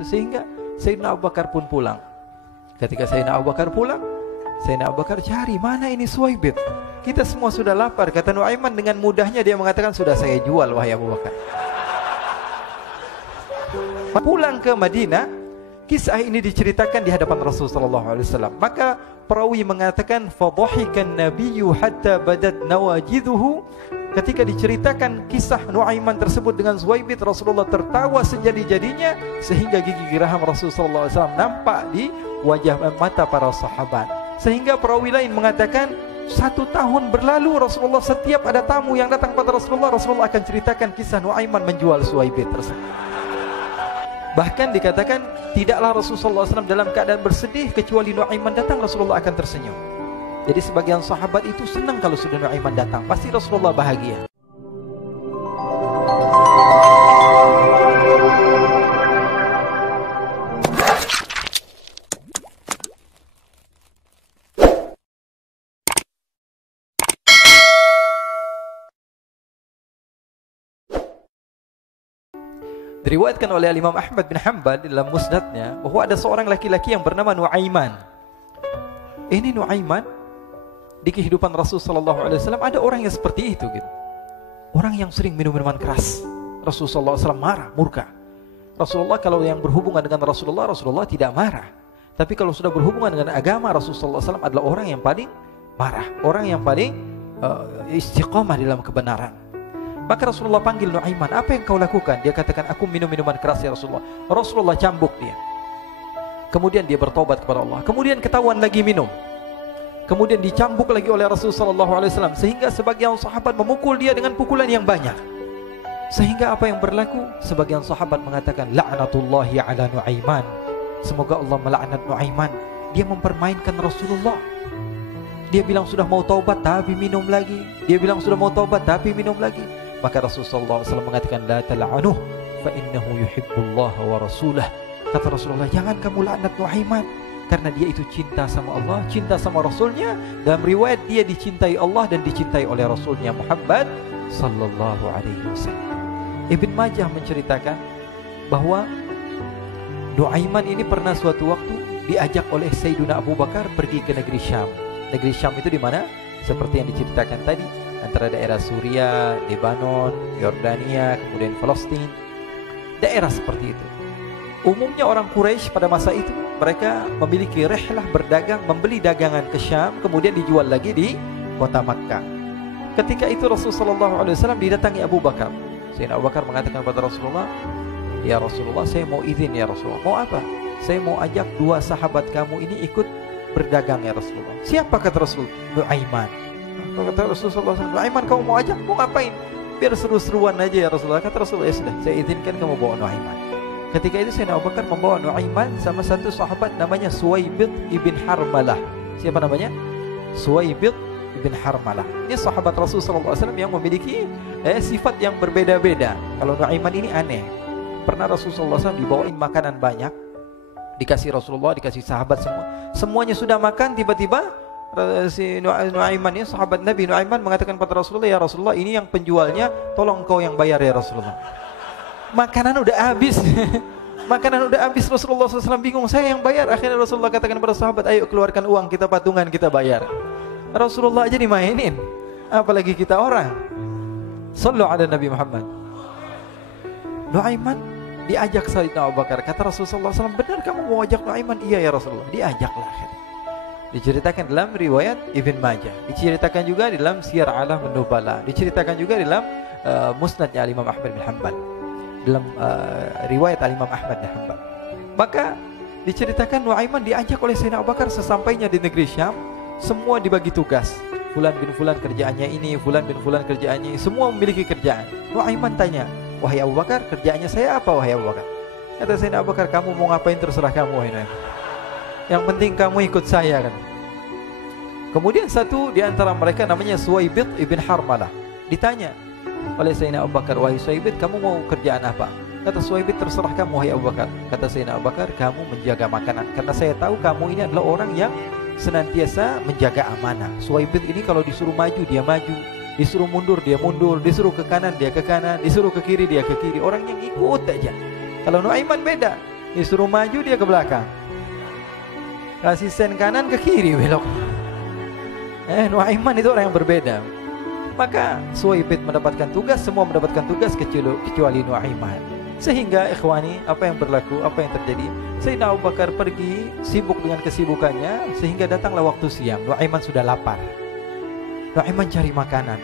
itu. Sehingga Sayyidina Abu Bakar pun pulang. Ketika Sayyidina Abu Bakar pulang, Sayyidina Abu Bakar cari, mana ini Suwaibit? Kita semua sudah lapar. Kata Nuaiman dengan mudahnya dia mengatakan, sudah saya jual wahai Abu Bakar. Pulang ke Madinah, kisah ini diceritakan di hadapan Rasulullah SAW. Maka perawi mengatakan, fadhahikan nabiyyu hatta badat nawajiduhu. Ketika diceritakan kisah Nuaiman tersebut dengan Suwaibit, Rasulullah tertawa sejadi-jadinya sehingga gigi geraham Rasulullah SAW nampak di wajah mata para sahabat. Sehingga perawi lain mengatakan 1 tahun berlalu Rasulullah setiap ada tamu yang datang pada Rasulullah akan ceritakan kisah Nuaiman menjual Suwaibit tersebut. Bahkan dikatakan tidaklah Rasulullah SAW dalam keadaan bersedih kecuali Nuaiman datang Rasulullah akan tersenyum. Jadi sebagian sahabat itu senang kalau sudah Nuaiman datang, pasti Rasulullah bahagia. Diriwayatkan oleh Imam Ahmad bin Hanbal dalam musnadnya bahwa ada seorang laki-laki yang bernama Nuaiman. Ini Nuaiman di kehidupan Rasulullah SAW ada orang yang seperti itu gitu. Orang yang sering minum minuman keras. Rasulullah SAW marah, murka. Rasulullah kalau yang berhubungan dengan Rasulullah tidak marah. Tapi kalau sudah berhubungan dengan agama, Rasulullah SAW adalah orang yang paling marah, orang yang paling istiqamah dalam kebenaran. Maka Rasulullah panggil Nuaiman, apa yang kau lakukan? Dia katakan, aku minum minuman keras ya Rasulullah. Rasulullah cambuk dia. Kemudian dia bertobat kepada Allah. Kemudian ketahuan lagi minum. Kemudian dicambuk lagi oleh Rasulullah SAW. Sehingga sebagian sahabat memukul dia dengan pukulan yang banyak. Sehingga apa yang berlaku? Sebagian sahabat mengatakan, la'natullahi ala Nuaiman. Semoga Allah melaknat Nuaiman. Dia mempermainkan Rasulullah. Dia bilang sudah mau taubat tapi minum lagi. Dia bilang sudah mau taubat tapi minum lagi. Maka Rasulullah SAW mengatakan, la tal'anuh fa innahu yuhibbullah wa rasulah. Kata Rasulullah, jangan kamu laknat Nuaiman, karena dia itu cinta sama Allah, cinta sama Rasulnya. Dalam riwayat dia dicintai Allah dan dicintai oleh Rasulnya Muhammad sallallahu alaihi wasallam. Ibn Majah menceritakan bahwa Nuaiman ini pernah suatu waktu diajak oleh Sayyidina Abu Bakar pergi ke negeri Syam. Negeri Syam itu di mana? Seperti yang diceritakan tadi, antara daerah Suria, Lebanon, Yordania, kemudian Palestina. Daerah seperti itu. Umumnya orang Quraisy pada masa itu mereka memiliki rihlah berdagang, membeli dagangan ke Syam, kemudian dijual lagi di kota Makkah. Ketika itu Rasulullah SAW didatangi Abu Bakar. Sayyidina Abu Bakar mengatakan kepada Rasulullah, ya Rasulullah, saya mau izin ya Rasulullah. Mau apa? Saya mau ajak 2 sahabat kamu ini ikut berdagang ya Rasulullah. Siapa kata Rasul? Nuaiman. Kata Rasulullah SAW, Nuaiman kamu mau ajak? Mau ngapain? Biar seru-seruan aja ya Rasulullah. Kata Rasulullah, ya sudah, saya izinkan kamu bawa Nuaiman. Ketika itu Sayyidina Abu Bakar membawa Nuaiman sama satu sahabat namanya Suwaibit ibn Harmalah. Siapa namanya? Suwaibit ibn Harmalah. Ini sahabat Rasulullah SAW yang memiliki sifat yang berbeda-beda. Kalau Nuaiman ini aneh. Pernah Rasulullah SAW dibawain makanan banyak, dikasih Rasulullah, dikasih sahabat semua. Semuanya sudah makan, tiba-tiba si Nuaiman ini, sahabat Nabi Nuaiman mengatakan kepada Rasulullah, ya Rasulullah, ini yang penjualnya, tolong engkau yang bayar ya Rasulullah. Makanan udah habis. Makanan udah habis, Rasulullah SAW bingung, saya yang bayar. Akhirnya Rasulullah katakan kepada sahabat, ayo keluarkan uang, kita patungan, kita bayar. Rasulullah aja dimainin, apalagi kita orang. Sallu ala Nabi Muhammad. Nuaiman diajak Sayyidina Abu Bakar. Kata Rasulullah SAW, benar kamu mau ajak Nuaiman? Iya ya Rasulullah. Diajaklah akhirnya. Diceritakan dalam riwayat Ibn Majah, diceritakan juga dalam Siyar A'lam An-Nubala, diceritakan juga dalam musnadnya Imam Ahmad bin Hanbal, dalam riwayat Imam Ahmad bin Hanbal. Maka diceritakan Nuaiman diajak oleh Sayyidina Abu Bakar. Sesampainya di negeri Syam, semua dibagi tugas. Fulan bin Fulan kerjaannya ini, Fulan bin Fulan kerjaannya ini, semua memiliki kerjaan. Nuaiman tanya, wahai Abu Bakar, kerjaannya saya apa wahai Abu Bakar? Kata Sayyidina Abu Bakar, kamu mau ngapain terserah kamu wahai Nuaiman. Yang penting kamu ikut saya kan. Kemudian satu di antara mereka namanya Suwaibit ibn Harmalah. Ditanya oleh Sayyidina Abu Bakar, wahai Suwaibit, kamu mau kerjaan apa? Kata Suwaibit, terserah kamu wahai Abu Bakar. Kata Sayyidina Abu Bakar, kamu menjaga makanan, karena saya tahu kamu ini adalah orang yang senantiasa menjaga amanah. Suwaibit ini kalau disuruh maju dia maju, disuruh mundur dia mundur, disuruh ke kanan dia ke kanan, disuruh ke kiri dia ke kiri. Orang yang ikut aja. Kalau Nuaiman beda. Disuruh maju dia ke belakang. Kasih sen kanan ke kiri belok. Nuaiman itu orang yang berbeda. Maka Suwaibid mendapatkan tugas, semua mendapatkan tugas kecuali Nuaiman. Sehingga ikhwani, apa yang berlaku, apa yang terjadi? Sayyidina Abu Bakar pergi sibuk dengan kesibukannya, sehingga datanglah waktu siang. Nuaiman sudah lapar. Nuaiman cari makanan.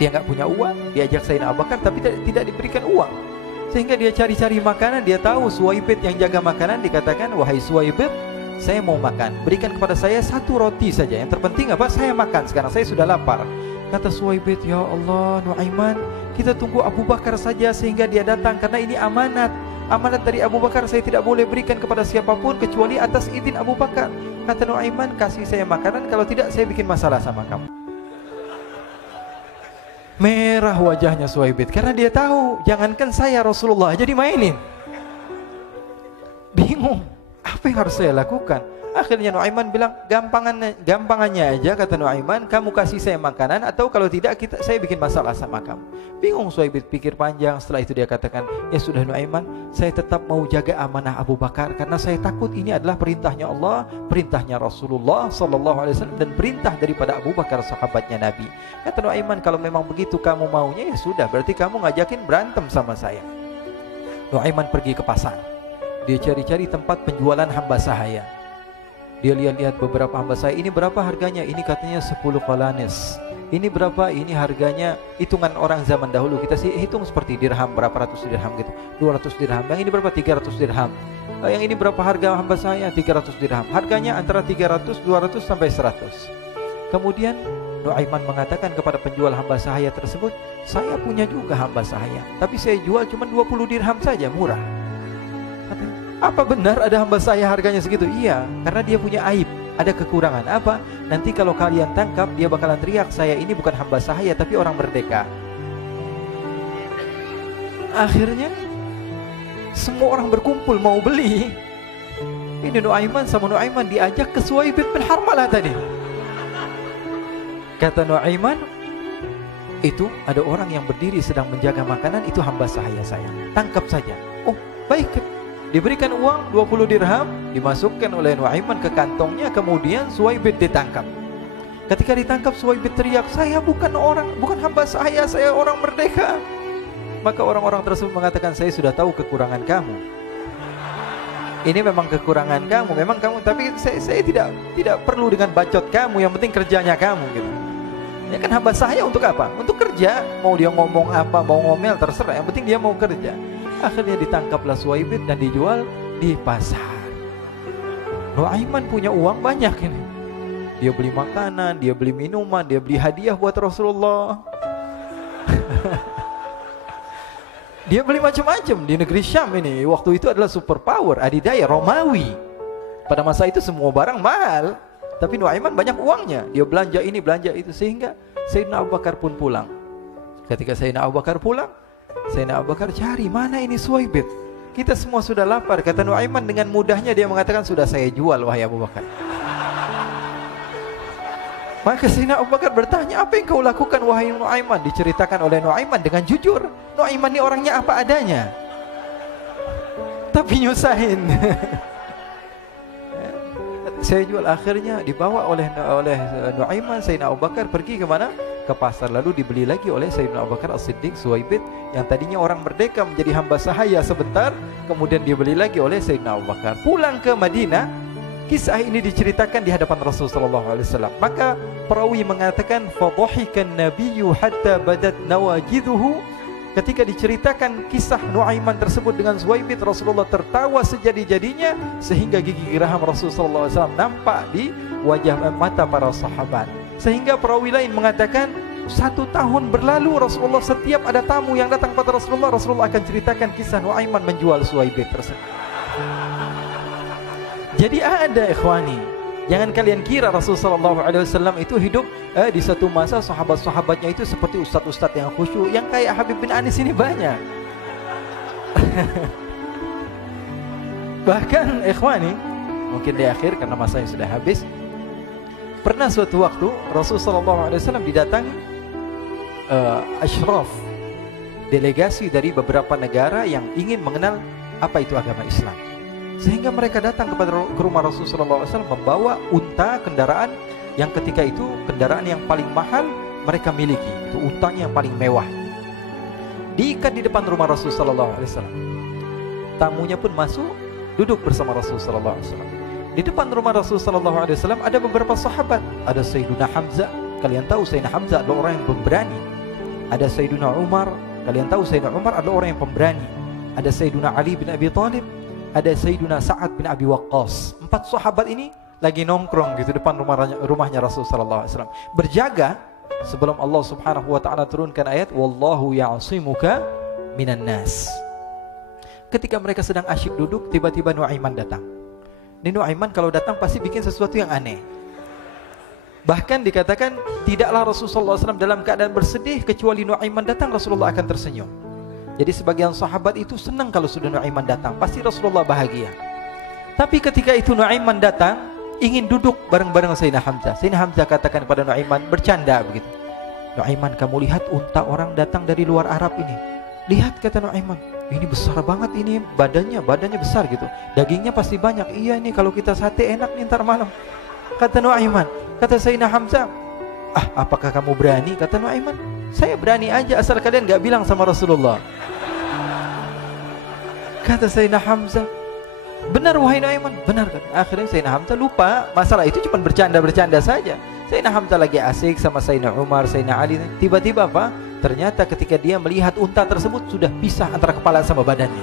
Dia nggak punya uang, diajak Sayyidina Abu Bakar tapi tidak diberikan uang. Sehingga dia cari-cari makanan, dia tahu Suwaibid yang jaga makanan, dikatakan, "Wahai Suwaibid, saya mau makan, berikan kepada saya 1 roti saja. Yang terpenting apa? Saya makan sekarang, saya sudah lapar." Kata Suwaibid, "Ya Allah, Nuaiman, kita tunggu Abu Bakar saja sehingga dia datang, karena ini amanat. Amanat dari Abu Bakar, saya tidak boleh berikan kepada siapapun kecuali atas izin Abu Bakar." Kata Nuaiman, "Kasih saya makanan, kalau tidak saya bikin masalah sama kamu." Merah wajahnya Suwaibid karena dia tahu, jangankan saya, Rasulullah jadi mainin. Bingung, apa yang harus saya lakukan? Akhirnya Nuaiman bilang, gampangannya aja, kata Nuaiman, kamu kasih saya makanan, atau kalau tidak saya bikin masalah sama kamu. Bingung Suwaibid, pikir panjang. Setelah itu dia katakan, ya sudah Nuaiman, saya tetap mau jaga amanah Abu Bakar, karena saya takut ini adalah perintahnya Allah, perintahnya Rasulullah SAW, dan perintah daripada Abu Bakar sahabatnya Nabi. Kata Nuaiman, kalau memang begitu kamu maunya, ya sudah, berarti kamu ngajakin berantem sama saya. Nuaiman pergi ke pasar. Dia cari-cari tempat penjualan hamba sahaya. Dia lihat-lihat beberapa hamba sahaya. Ini berapa harganya? Ini katanya 10 qalanis. Ini berapa? Ini harganya, hitungan orang zaman dahulu. Kita sih hitung seperti dirham, berapa ratus dirham gitu. 200 dirham. Yang ini berapa? 300 dirham. Yang ini berapa harga hamba sahaya? 300 dirham. Harganya antara 300, 200 sampai 100. Kemudian Nuaiman mengatakan kepada penjual hamba sahaya tersebut, saya punya juga hamba sahaya, tapi saya jual cuma 20 dirham saja, murah. Katanya, apa benar ada hamba saya harganya segitu? Iya, karena dia punya aib, ada kekurangan. Apa? Nanti kalau kalian tangkap, dia bakalan teriak, saya ini bukan hamba sahaya tapi orang merdeka. Akhirnya semua orang berkumpul mau beli. Ini Nuaiman sama Nuaiman diajak ke Suwaibid bin Harmalah tadi. Kata Nuaiman, itu ada orang yang berdiri sedang menjaga makanan, itu hamba sahaya saya, tangkap saja. Oh baik. Diberikan uang 20 dirham, dimasukkan oleh Nuaiman ke kantongnya, kemudian Suwaibid ditangkap. Ketika ditangkap, Suwaibid teriak, saya bukan hamba saya orang merdeka. Maka orang-orang tersebut mengatakan, saya sudah tahu kekurangan kamu. Ini memang kekurangan kamu, memang kamu, tapi saya tidak perlu dengan bacot kamu, yang penting kerjanya kamu gitu. Ya kan hamba saya untuk apa? Untuk kerja. Mau dia ngomong apa, mau ngomel terserah, yang penting dia mau kerja. Akhirnya ditangkaplah Suwaibid dan dijual di pasar. Nuaiman punya uang banyak ini. Dia beli makanan, dia beli minuman, dia beli hadiah buat Rasulullah. Dia beli macam-macam di negeri Syam ini. Waktu itu adalah superpower, adidaya, Romawi. Pada masa itu semua barang mahal. Tapi Nuaiman banyak uangnya. Dia belanja ini, belanja itu. Sehingga Sayyidina Abu Bakar pun pulang. Ketika Sayyidina Abu Bakar pulang, Sayyidina Abu Bakar cari, mana ini Suwaibid? Kita semua sudah lapar. Kata Nuaiman dengan mudahnya dia mengatakan, sudah saya jual wahai Abu Bakar. Maka Sayyidina Abu Bakar bertanya, apa yang kau lakukan wahai Nuaiman? Diceritakan oleh Nuaiman dengan jujur. Nuaiman ini orangnya apa adanya, tapi nyusahin. Saya jual. Akhirnya dibawa oleh Nuaiman, Sayyidina Abu Bakar pergi ke mana? Ke pasar, lalu dibeli lagi oleh Sayyidina Abu Bakar As-Siddiq. Suwaibid yang tadinya orang merdeka menjadi hamba sahaya sebentar, kemudian dibeli lagi oleh Sayyidina Abu Bakar. Pulang ke Madinah, kisah ini diceritakan di hadapan Rasulullah SAW. Maka perawi mengatakan, fadhahikan nabiyyu hatta badat nawajiduhu. Ketika diceritakan kisah Nuaiman tersebut dengan Suwaibid, Rasulullah tertawa sejadi-jadinya sehingga gigi geraham Rasulullah SAW nampak di wajah mata para sahabat. Sehingga perawi lain mengatakan 1 tahun berlalu, Rasulullah setiap ada tamu yang datang pada Rasulullah akan ceritakan kisah Nuaiman menjual Suwaibid tersebut. Jadi ada ikhwani, jangan kalian kira Rasulullah SAW itu hidup di satu masa sahabat-sahabatnya itu seperti ustadz-ustadz yang khusyuk, yang kayak Habib bin Anis ini banyak. Bahkan ikhwani, mungkin di akhir karena masanya sudah habis, pernah suatu waktu Rasulullah SAW didatangi asyraf, delegasi dari beberapa negara yang ingin mengenal apa itu agama Islam. Sehingga mereka datang ke rumah Rasulullah SAW membawa unta, kendaraan yang ketika itu kendaraan yang paling mahal mereka miliki. Itu untanya yang paling mewah. Diikat di depan rumah Rasulullah SAW. Tamunya pun masuk, duduk bersama Rasulullah SAW. Di depan rumah Rasulullah SAW ada beberapa sahabat. Ada Sayyiduna Hamzah. Kalian tahu Sayyidina Hamzah adalah orang yang pemberani. Ada Sayyiduna Umar. Kalian tahu Sayyidina Umar adalah orang yang pemberani. Ada Sayyiduna Ali bin Abi Thalib. Ada Sayyiduna Sa'ad bin Abi Waqqas. 4 sahabat ini lagi nongkrong gitu depan rumahnya Rasulullah SAW. Berjaga sebelum Allah Subhanahu wa taala turunkan ayat wallahu ya'simuka minan nas. Ketika mereka sedang asyik duduk, tiba-tiba Nuaiman datang. Ini Nuaiman kalau datang pasti bikin sesuatu yang aneh. Bahkan dikatakan tidaklah Rasulullah SAW dalam keadaan bersedih, kecuali Nuaiman datang Rasulullah akan tersenyum. Jadi sebagian sahabat itu senang kalau sudah Nuaiman datang, pasti Rasulullah bahagia. Tapi ketika itu Nuaiman datang, ingin duduk bareng-bareng Sayyidina Hamzah. Sayyidina Hamzah katakan kepada Nuaiman, bercanda begitu. Nuaiman, kamu lihat unta orang datang dari luar Arab ini. Lihat, kata Nuaiman, ini besar banget ini, badannya besar gitu. Dagingnya pasti banyak. Iya, ini kalau kita sate enak nih ntar malam. Kata Nuaiman. Kata Sayyidina Hamzah, apakah kamu berani? Kata Nuaiman, saya berani aja asal kalian gak bilang sama Rasulullah. Kata Sayyidina Hamzah, benar wahai Nuaiman, benar kan? Akhirnya Sayyidina Hamzah lupa masalah itu, cuma bercanda-bercanda saja. Sayyidina Hamzah lagi asik sama Sayyidina Umar, Sayyidina Ali. Tiba-tiba apa? Ternyata ketika dia melihat unta tersebut sudah pisah antara kepala sama badannya.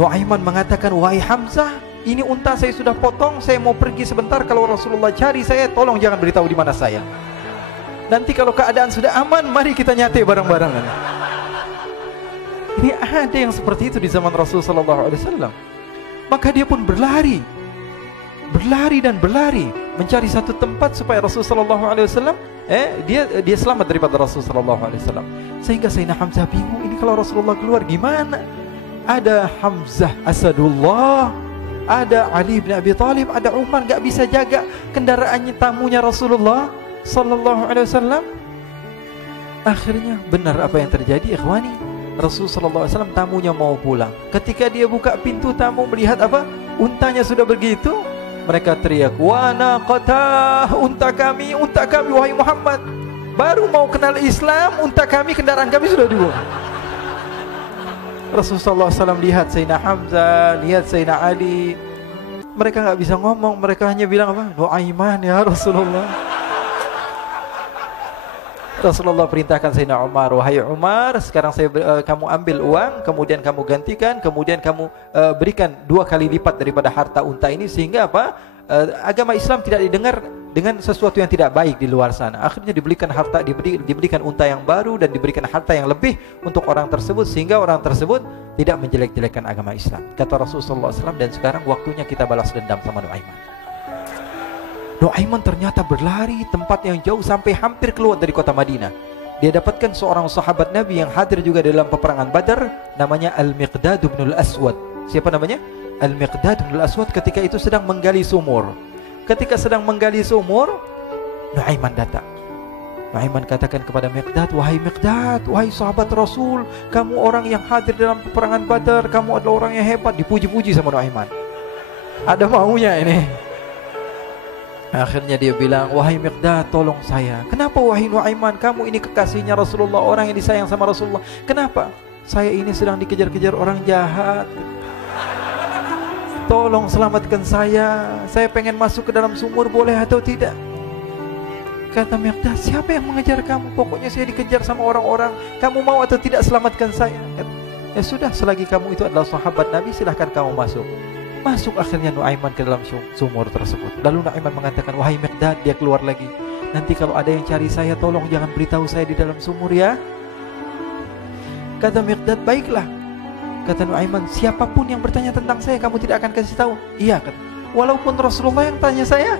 Nuaiman mengatakan, wahai Hamzah, ini unta saya sudah potong, saya mau pergi sebentar. Kalau Rasulullah cari saya, tolong jangan beritahu di mana saya. Nanti kalau keadaan sudah aman, mari kita nyate bareng-bareng. Ini ada yang seperti itu di zaman Rasulullah SAW. Maka dia pun berlari dan berlari mencari satu tempat supaya Rasulullah SAW dia selamat daripada Rasulullah SAW. Sehingga Sayyidina Hamzah bingung, ini kalau Rasulullah keluar gimana? Ada Hamzah Asadullah, ada Ali bin Abi Thalib, ada Umar, gak bisa jaga kendaraannya tamunya Rasulullah SAW. Akhirnya benar apa yang terjadi, ikhwani. Rasulullah SAW tamunya mau pulang. Ketika dia buka pintu tamu melihat apa? Untanya sudah begitu. Mereka teriak, wa naqatah, unta kami wahai Muhammad. Baru mau kenal Islam, unta kami, kendaraan kami sudah dibuang. Rasulullah SAW lihat Sayyidina Hamzah, lihat Sayyidina Ali. Mereka gak bisa ngomong, mereka hanya bilang apa? Nuaiman ya Rasulullah. Rasulullah perintahkan Sayyidina Umar, wahai Umar, sekarang kamu ambil uang, kemudian kamu gantikan, kemudian kamu berikan 2 kali lipat daripada harta unta ini, sehingga apa? Agama Islam tidak didengar dengan sesuatu yang tidak baik di luar sana. Akhirnya diberikan harta, diberikan unta yang baru dan diberikan harta yang lebih untuk orang tersebut, sehingga orang tersebut tidak menjelek-jelekkan agama Islam. Kata Rasulullah SAW, dan sekarang waktunya kita balas dendam sama Nuaiman. Nuaiman ternyata berlari tempat yang jauh sampai hampir keluar dari kota Madinah. Dia dapatkan seorang sahabat Nabi yang hadir juga dalam peperangan Badar, namanya Al-Miqdad bin Al-Aswad. Siapa namanya? Al-Miqdad bin Al-Aswad ketika itu sedang menggali sumur. Ketika sedang menggali sumur, Nuaiman datang. Nuaiman katakan kepada Miqdad, wahai Miqdad, wahai sahabat Rasul, kamu orang yang hadir dalam peperangan Badar, kamu adalah orang yang hebat. Dipuji-puji sama Nuaiman. Ada maunya ini. Akhirnya dia bilang, wahai Miqdad, tolong saya. Kenapa wahai Nuaiman? Kamu ini kekasihnya Rasulullah, orang yang disayang sama Rasulullah. Kenapa? Saya ini sedang dikejar-kejar orang jahat. Tolong selamatkan saya. Saya pengen masuk ke dalam sumur, boleh atau tidak? Kata Miqdad, siapa yang mengejar kamu? Pokoknya saya dikejar sama orang-orang. Kamu mau atau tidak selamatkan saya? Ya sudah, selagi kamu itu adalah sahabat Nabi, silahkan kamu masuk. Masuk akhirnya Nuaiman ke dalam sumur tersebut. Lalu Nuaiman mengatakan, wahai Miqdad, dia keluar lagi. Nanti kalau ada yang cari saya, tolong jangan beritahu saya di dalam sumur ya. Kata Miqdad, baiklah. Kata Nuaiman, siapapun yang bertanya tentang saya, kamu tidak akan kasih tahu. Iya, kata. Walaupun Rasulullah yang tanya saya.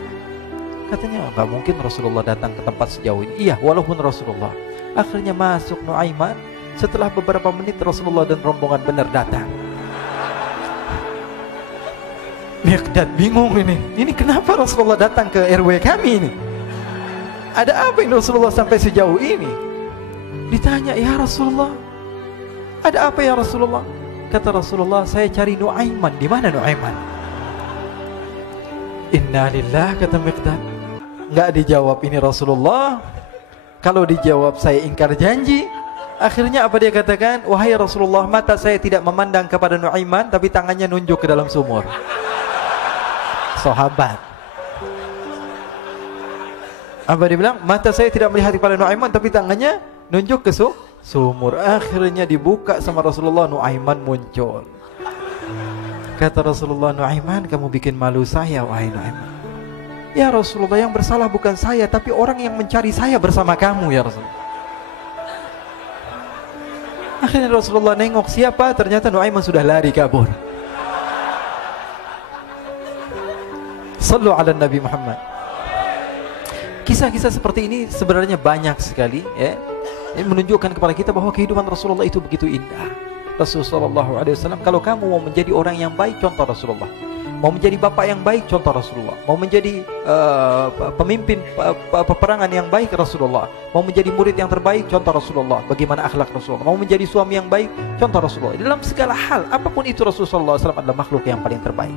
Katanya, enggak mungkin Rasulullah datang ke tempat sejauh ini. Iya, walaupun Rasulullah. Akhirnya masuk Nuaiman. Setelah beberapa menit Rasulullah dan rombongan benar datang. Miqdad bingung ini. Ini kenapa Rasulullah datang ke RW kami ini? Ada apa ini Rasulullah sampai sejauh ini? Ditanya, ya Rasulullah, ada apa ya Rasulullah? Kata Rasulullah, saya cari Nuaiman. Di mana Nuaiman? Inna lillah, kata Miqdad. Nggak dijawab ini Rasulullah. Kalau dijawab saya ingkar janji. Akhirnya apa dia katakan? Wahai Rasulullah, mata saya tidak memandang kepada Nuaiman, tapi tangannya nunjuk ke dalam sumur. Sahabat. Apa dia bilang? Mata saya tidak melihat kepada Nuaiman, tapi tangannya nunjuk ke sumur. Akhirnya dibuka sama Rasulullah, Nuaiman muncul. Kata Rasulullah, Nuaiman, kamu bikin malu saya, wahai Nuaiman. Ya Rasulullah, yang bersalah bukan saya, tapi orang yang mencari saya bersama kamu, ya Rasulullah. Akhirnya Rasulullah nengok, siapa? Ternyata Nuaiman sudah lari kabur. Sallu ala Nabi Muhammad. Kisah-kisah seperti ini sebenarnya banyak sekali, ya. Ini menunjukkan kepada kita bahwa kehidupan Rasulullah itu begitu indah. Rasulullah SAW, kalau kamu mau menjadi orang yang baik, contoh Rasulullah. Mau menjadi bapak yang baik, contoh Rasulullah. Mau menjadi pemimpin peperangan yang baik, Rasulullah. Mau menjadi murid yang terbaik, contoh Rasulullah. Bagaimana akhlak Rasulullah. Mau menjadi suami yang baik, contoh Rasulullah. Dalam segala hal, apapun itu, Rasulullah SAW adalah makhluk yang paling terbaik.